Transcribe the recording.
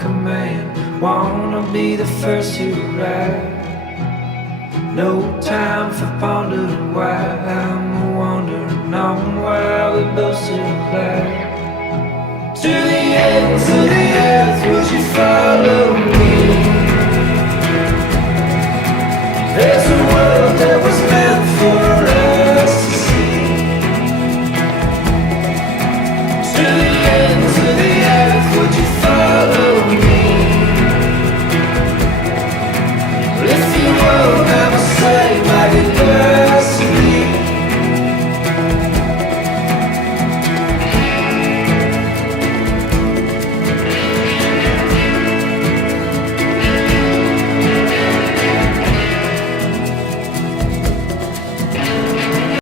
command. Wanna be the first to arrive. No time for pondering why. I'm wandering on while we both still fly to the ends of the